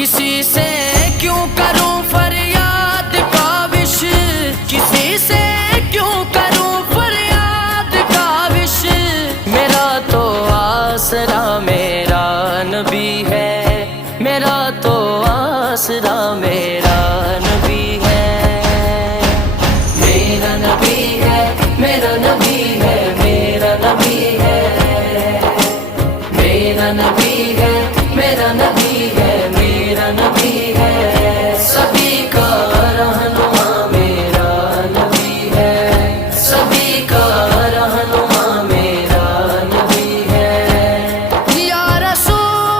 किसी से क्यों करूं फरियाद काविश, किसी से क्यों करूं फरियाद काविश। मेरा तो आसरा मेरा नबी है, मेरा तो आसरा मेरा नबी है। मेरा नबी है, मेरा नबी है, मेरा नबी है, मेरा नबी